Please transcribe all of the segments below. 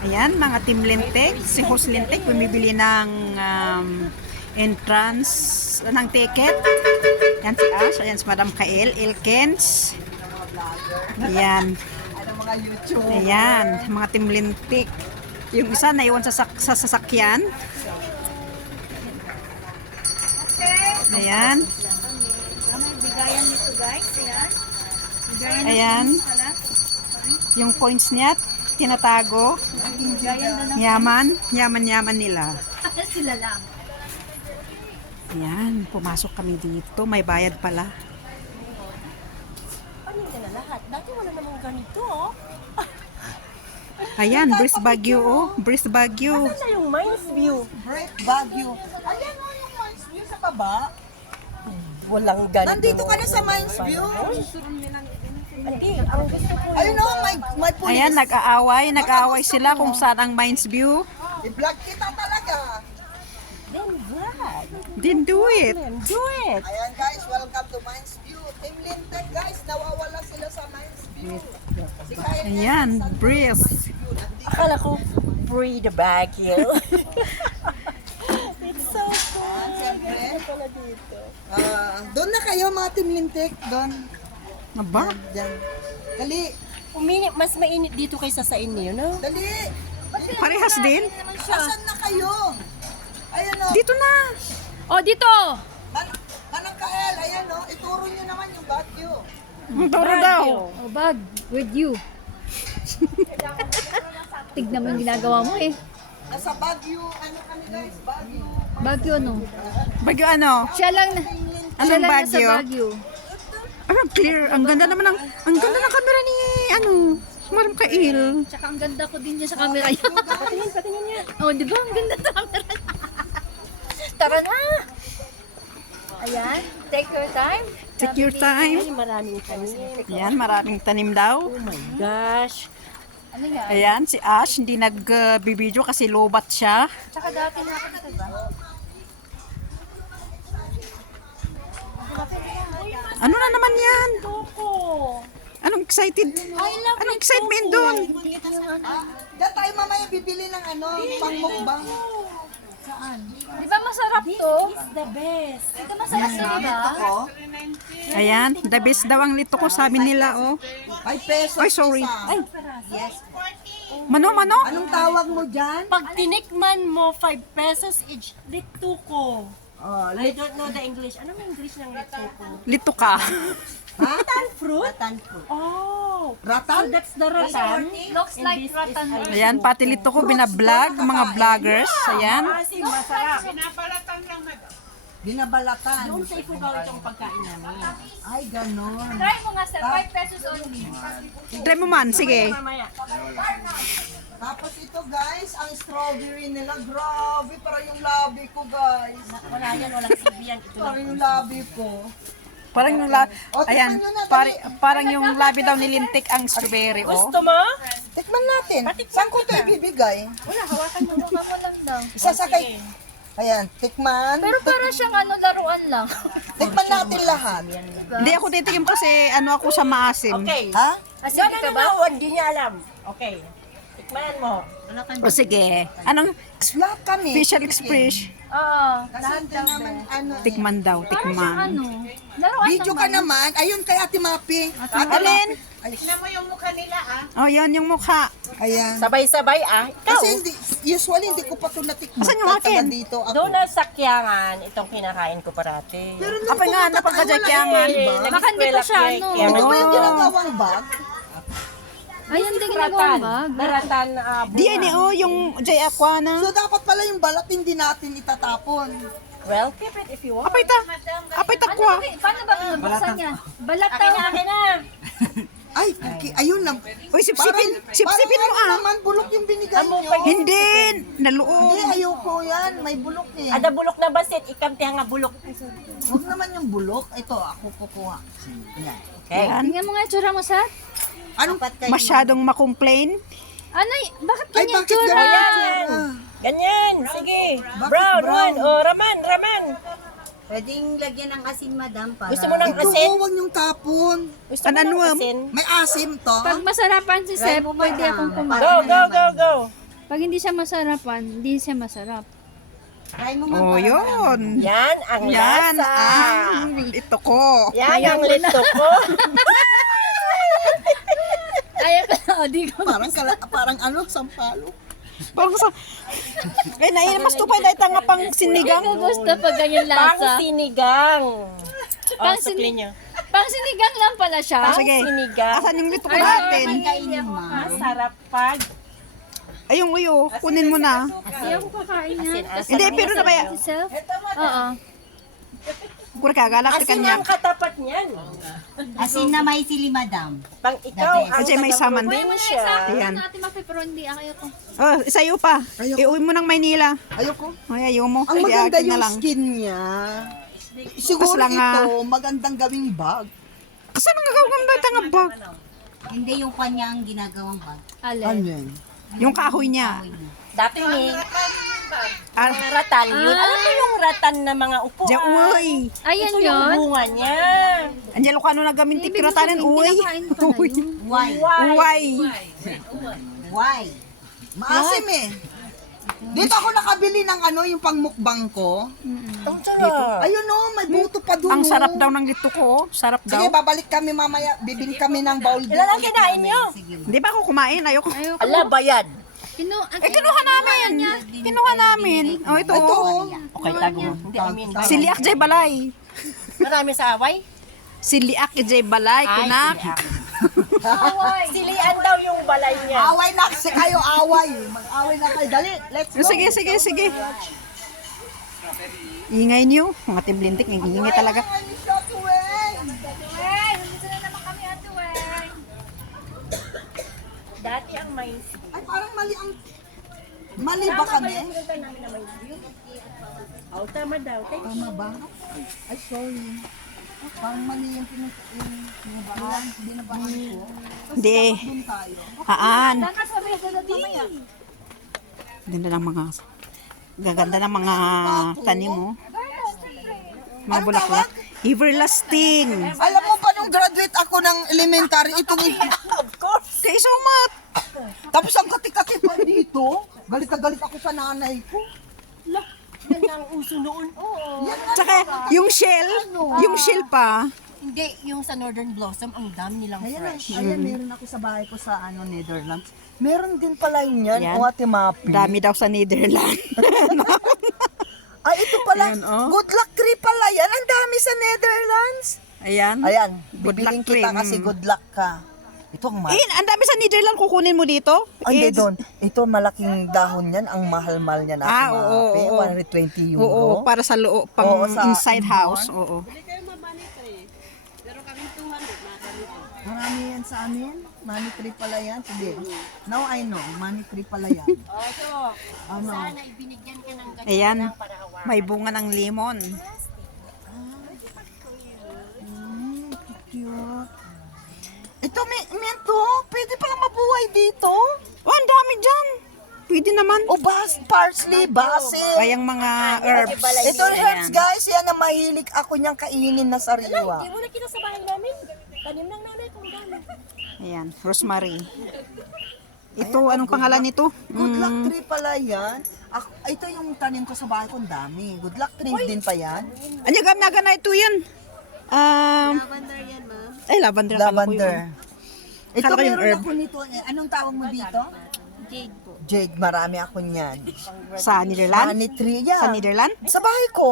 Ayan, mga Team Lintik. Si Host Lintik bumibili ng entrance ng ticket. Ayan si Ash. Ayan si Madam Kael. Ilkens. Ayan. Ayan, mga Team Lintik. Yung isa naiwan sa sasakyan. Ayan. Bigayan nito guys. Ayan. Bigayan Ayan. Yung coins niya, tinatago. Yaman. Yaman nila. sila lang. Ayan, pumasok kami dito. May bayad pala. Ano na lahat? Dati wala namang ganito, oh. Ayan, Breeze Baguio, oh. Breeze Baguio. Ano na yung Mines View? Great Baguio. Ayan o yung Mines View sa baba. Walang ganito. Nandito ka na sa Mines View. Hindi, ang gusto ko Ayun o, may pulis. Ayan, nag-aaway sila kung saan ang Mines View. I-vlog kita talaga. then what? Didn't do it. Then do it. Ayan guys, welcome to Mines View. Team Lintek guys, nawawala sila sa Mines View. Si Kyle Ayan, Breeze. Akala ko free the Baguio. It's so cool. Siyempre. Pala dito. Doon na kayo mga Team Lintek. Doon. Aba, Diyan. Dali. Mas mainit dito kaysa sa inyo, no? Dali. parehas din. Asan na kayo? Ayan o. Dito na. Oh, dito! Manang Kael, ayan o. Ituro nyo naman yung Baguio. Turo daw. Oh, bag with you. Tignan mo yung ginagawa mo eh. Nasa Baguio. Ano kami guys? Baguio. Baguio no. Baguio ano? Siya lang Anong nasa Baguio? Baguio. Ah, clear. Ang ganda naman ang ganda ng camera ni Madam Kail. Tsaka ang ganda ko din niya sa camera niya. Patingin niya. Oh, di ba? Ang ganda sa camera niya. Tara na! Ayan, take your time. Take your time. Ay, maraming kami. Ayan, maraming tanim daw. Oh my gosh. Ano nga? Ayan, si Ash hindi nagbibideo kasi lobat siya. Tsaka dati na ako dito ba? Ano na naman yan? Toko. Anong excited? Anong excitement doon? Diyan tayo mamaya bibili ng pangmukbang. Di ba masarap to? It's the best. Ito masarap to, di ba? Ako, Ayan, the best daw ang lito ko, sabi nila, oh. 5 pesos. Ay, sorry. isa. Ay, Yes. mano? Anong tawag mo dyan? Pag tinikman mo, 5 pesos each. Lituko. Oh, I don't know the English. Ano ang English ng lituko? Lito ka. Ratan fruit? Ratan fruit. Oh. So Ratan? that's the ratan. Looks And like this is ratan. Ayan, pati lito ko binablog, mga vloggers. Ayan. Asim, masarap. Binabalatan. Doon sa Ifugao itong pagkain namin. Ay, ganon. Try mo nga sir, 5 pesos only. Try mo man, sige. Mamaya. Tapos ito guys, ang strawberry nila. Grabe, para yung labi ko guys. Wala yan, walang sibiyan. Ito lang. Para yung labi ko. Parang yung ayan, parang yung labi daw nilintik ang strawberry, oh. Gusto mo? Tikman natin. Saan ko ito ibibigay? Wala, hawakan mo. Baka mo lang daw. Isasakay. Ayan, tikman. Pero para siyang laruan lang. Tikman natin lahat. Hindi ako titikim kasi ako sa maasim. Okay. Ha? Asin No, no, ka no, ba? no. Hindi niya alam. Okay. Tikman mo. O sige. Anong Lahat kami. facial expression? Oo. Kasi Lahat ito daw. naman, ano eh. Tikman daw, Para siyang tikman. laruan Video ka naman. Ayun kay Ate Mapi. Alin? Oh, yan yung mukha. Ayan. Sabay-sabay Ikaw. Kasi usually hindi ko pa ito natikman. Asan yung Kahit akin? taga dito ako. Doon na sa Kiangan, itong kinakain ko parati. Pero nung Apa nga, pumunta tayo, napagkadyakiangan. wala eh, Baka hindi pa siya, Ito ba yung ginagawang bag? Ay, hindi ginagawang bag. Naratan. DNA, yung J Aquana. So dapat pala yung balat hindi natin itatapon. Well, keep it if you want. Apay takwa. Paano ba binubuksan yan? Balat daw. Akin na. Ay, okay, ayun lang. Uy, sipsipin mo ano naman, bulok yung binigay nyo. Hindi, Hindi, naluog. ayoko yan. May bulok eh. Ada bulok na basit, ikamtihan nga bulok. Huwag naman yung bulok. Ito, ako kukuha. Yan. Okay. Tingnan mo nga yung tsura mo, Sat. Anong Masyadong makomplain. Ano bakit Ay, ganyan bakit tsura? ganyan? Ganyan, sige. Bakit Brown, brown? one. Oh, raman. Pwedeng lagyan ng asin, madam, para... Gusto mo ng Ito, asin? huwag yung tapon. Gusto mo ng asin? May asim to. Pag masarapan si Sep, pwede akong kumain. Go. Pag hindi siya masarapan, hindi siya masarap. Try mo Oh, yun. Yan ang Yan lasa. ang ito ko. Yan ang lito ko. Ayaw ko na, di ko. Parang ano, sampalo. Parang sa... Ay, mas tupay dahil tanga pang sinigang. Hindi ko gusto pag ganyan Pang lasa. sinigang. Pang Oh, sukli nyo. Pang sinigang lang pala siya. Sige. Sinigang. Asan yung lito ko natin? kainin mo. Masarap pag. Ay, yung uyo. Kunin mo na. Ayaw ko kakain yan. Hindi, pero na kaya... Self? Oo. Kura ka, galak Asin kanya. ang katapat niyan. Asin na may sili, madam. Pang ikaw ang Kasi may saman. din siya. Ayan. Natin mapiperon, hindi ayaw ko. Oh, isayo pa. Iuwi mo ng Maynila. Ayoko. Ay, ayaw mo. Ang Sige, maganda akin na yung lang. skin niya. Siguro lang, ito, magandang gawing bag. Kasi nang gagawin ba tanga bag? Hindi yung kanya ang ginagawang bag. Alin. Ano yan? Yung kahoy niya. Dati ni Ah, ratan yun. Ano ba yung ratan na mga upuan? diya, uy. Ayan Ito yung yun. bunga niya. Andiyan ko ano nagamin Ibig tikiratanin, sabihin, uy. kinakain ko na yun. Why? Uway. Why? Maasim eh. Dito ako nakabili ng ano, yung pangmukbang ko. Ang sarap. Ayun o, may buto pa doon. Ang sarap daw ng lito ko. Sarap daw. Sige, babalik kami mamaya. Bibili kami ng bowl din. Ilan ang kinain nyo? Hindi ba ako kumain? Ayoko. Ayoko. Ala, bayad. Kinuha namin. Kinuha namin. Oh, ito. Ito oh. Okay, tago mo. Hindi, amin. Siliak Jay Balay. Marami sa away. Siliak Jay Balay. Kunak. Silian daw yung balay niya. Away na kasi kayo, away. Mag-away na kayo. Dali, let's go. Sige, sige, sige. Ingay niyo. Mga tiblintik. Ingay talaga. Ay, Miss Shotwell. Dati ang may Ay, parang mali ang... Mali ba kami? Oh, tama daw. Thank you. Tama ba? Ay, sorry. Parang mali yung pinabahan. Binabahan ko. Hindi. Doon tayo. Haan. Ganda ng mga... Gaganda ng mga tanim mo. Mga bulaklak. Everlasting. Alam mo pa nung graduate ako ng elementary, itong... Of course. Kay Sumat. Tapos ang kati-kati pa dito. Galit na galit ako sa nanay ko. Yan ang uso noon. Oo. Tsaka yung shell pa. Hindi, yung sa Northern Blossom, ang dami nilang fresh. Ayan, meron ako sa bahay ko sa Netherlands. Meron din pala yun yan, Yan. o Ate Mapi. Dami daw sa Netherlands. Ay, ito pala. Ayan, oh. Good luck tree pala yan. Ang dami sa Netherlands. Ayan. Ayan, Good bibiling luck tree, kita kasi mm. good luck ka. Ito ang mahal. Ang dami sa Netherlands. Kukunin mo dito. Hindi It's- doon. Ito malaking dahon yan. Ang mahal-mahal niyan. Ate oo, Mapi. oo. 120 euro. Oo, para sa loob, pang Oo, sa inside house. Oo. Marami yan sa amin. Money tree pala yan. Sige. Now I know. Money tree pala yan. Ano? Ayan. May bunga ng lemon. Cute. Ito, minto. Pwede palang mabuhay dito. Oh, ang dami dyan. Pwede naman. O parsley, basil. Kayang mga herbs. Ito herbs, guys. Yan ang mahilig ako niyang kainin na sariwa. Hindi mo nakita sa bahay namin. Tanim ng nanay kung dami. Ayan, rosemary. Ito, anong pangalan nito? Good luck tree pala yan. Ito yung tanim ko sa bahay ko, ang dami. Good luck tree din pa yan. Anya, gamnaga na ito yan. Lavender yan, ma'am. Ay, lavender. Akala ko Lavender. yun. Ito Akala ko yung meron herb. ako nito. Anong tawag mo dito? Jade po. Jade, marami ako niyan. Sa Netherlands? Money tree, yeah. Sa Netherlands? Sa bahay ko,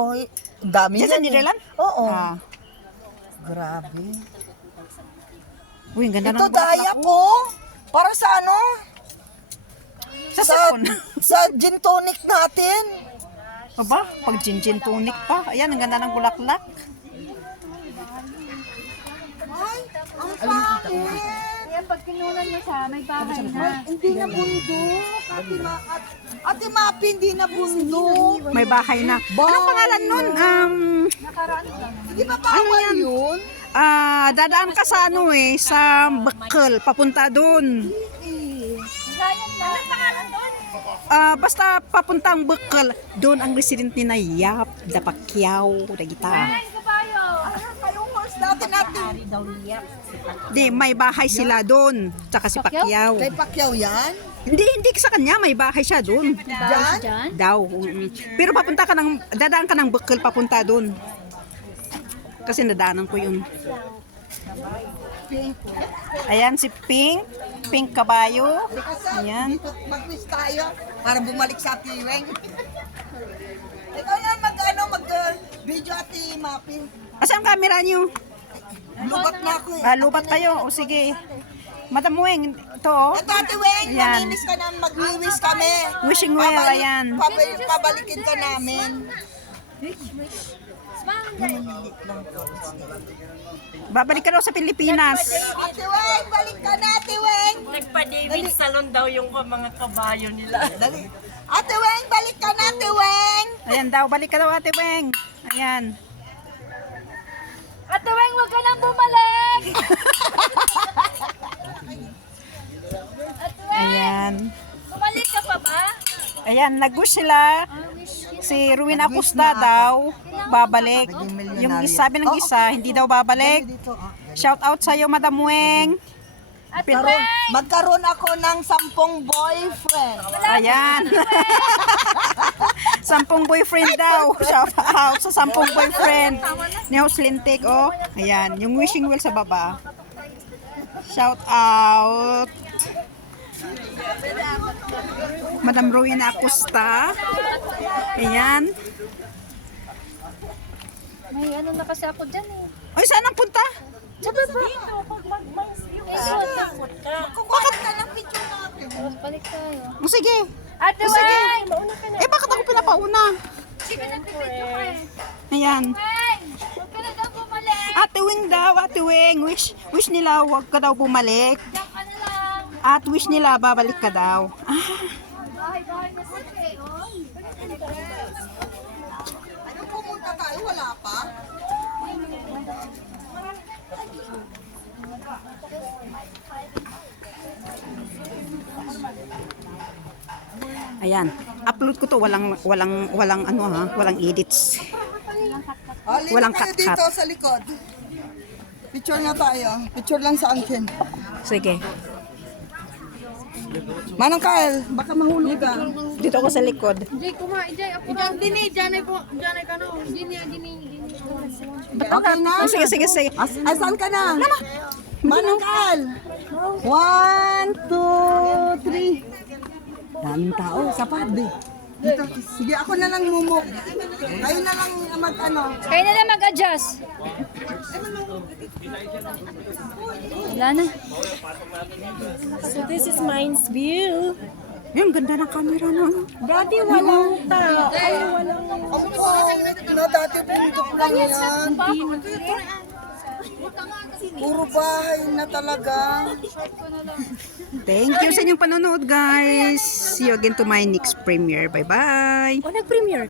dami Yan sa yan eh. Netherlands? Oo. Ah. Grabe. Uy, ang ganda Ito ng daya po. Para sa ano? Sa sapon. Sa gin tonic natin. Aba, pag gin tonic pa. Ayan, ang ganda ng bulaklak. Ang pangit. Kaya pag kinunan mo siya, may bahay na. Hindi na bundok. Ate Mapi, hindi na bundok. May bahay na. Anong pangalan nun? Di ba bawal yun? Dadaan ka sa ano sa Bakal, papunta doon. Basta papuntang Bakal, doon ang resident ni Nayap, Dapakyaw, Dagita. Kayong horse dati natin may-ari daw niya. Di, may bahay sila doon. Tsaka si Pacquiao. Kay Pacquiao yan? Hindi sa kanya, may bahay siya doon. Diyan? Diyan? Daw. Pero dadaan ka ng Bukal papunta doon. Kasi nadaanan ko yun. Ayan si Pink. Pink kabayo. Ayan. Dito mag-quiz tayo para bumalik sa Tiweng. Ikaw na mag-video ati Mapi. Asan ang camera niyo? Lubat na ako eh. Lubat kayo. O sige. Madam Weng, ito oh. Ito Ate Weng, Ayan. mamimiss ka na, mag-wish kami. Wishing well, ayan. Pabalikin ka namin. Babalik ka daw sa Pilipinas. Ate Weng, balik ka na Ate Weng. Nagpa-David Salon daw yung mga kabayo nila. Dali. Ate Weng, balik ka na Ate Weng. Ayan daw, balik ka daw Ate Weng. Ayan. Ate Weng, wag ka nang bumalik! Ayan. Bumalik ka pa ba? Ayan, nag-wish sila. Si Ruin Acosta daw, babalik. Yung sabi ng isa, hindi daw babalik. Dito, Shout out sa'yo, Madam Weng. magkaroon ako ng 10 boyfriend. Ayan. 10 boyfriend daw. Shout out sa 10 boyfriend. Ni Hoslintik, oh. Ayan, yung wishing well sa baba. Shout out. Madam Rowena Acosta. Ayan. May ano na kasi ako dyan eh. Oy, saan ang punta? Bakit ka ng picture natin? Balik tayo. O, sige. Ate O, sige. Weng! Eh, bakit ako pinapauna? Sige na pipidyo ka eh. Ayan. Weng! Huwag ka na daw bumalik! Ate Weng daw, Ate Weng. Wish nila, huwag ka daw bumalik. Diyan ka na lang! At wish nila, babalik ka daw. Bahay-bahay na sila eh. Oh. Ano pumunta tayo? Wala pa? Ayan. Upload ko to, walang ano ha, walang edits. Halika Walang kayo cut-cut. dito sa likod. Picture na tayo. Picture lang sa akin. Sige. Manang Kyle, baka mahulog ka. Dito ako sa likod. Jay, kumain. Jay, ako na. Dini, dyanay po. Dyanay ka no. Dini. Okay na? Oh, sige, sige, sige. Asan ka na? Manang Kyle. 1, 2, 3. Daming tao. Sapat di. Dito. Sige, ako na lang mumuk. Kayo na lang mag-ano. Kayo na lang mag-adjust. Wala na. So this is mine's view. Yung ganda ng camera no. Daddy, walang tao. No, dati pintok lang yan. Puro bahay na talaga. Thank you sa inyong panonood, guys. See you again to my next premiere. Bye-bye. O, nag-premiere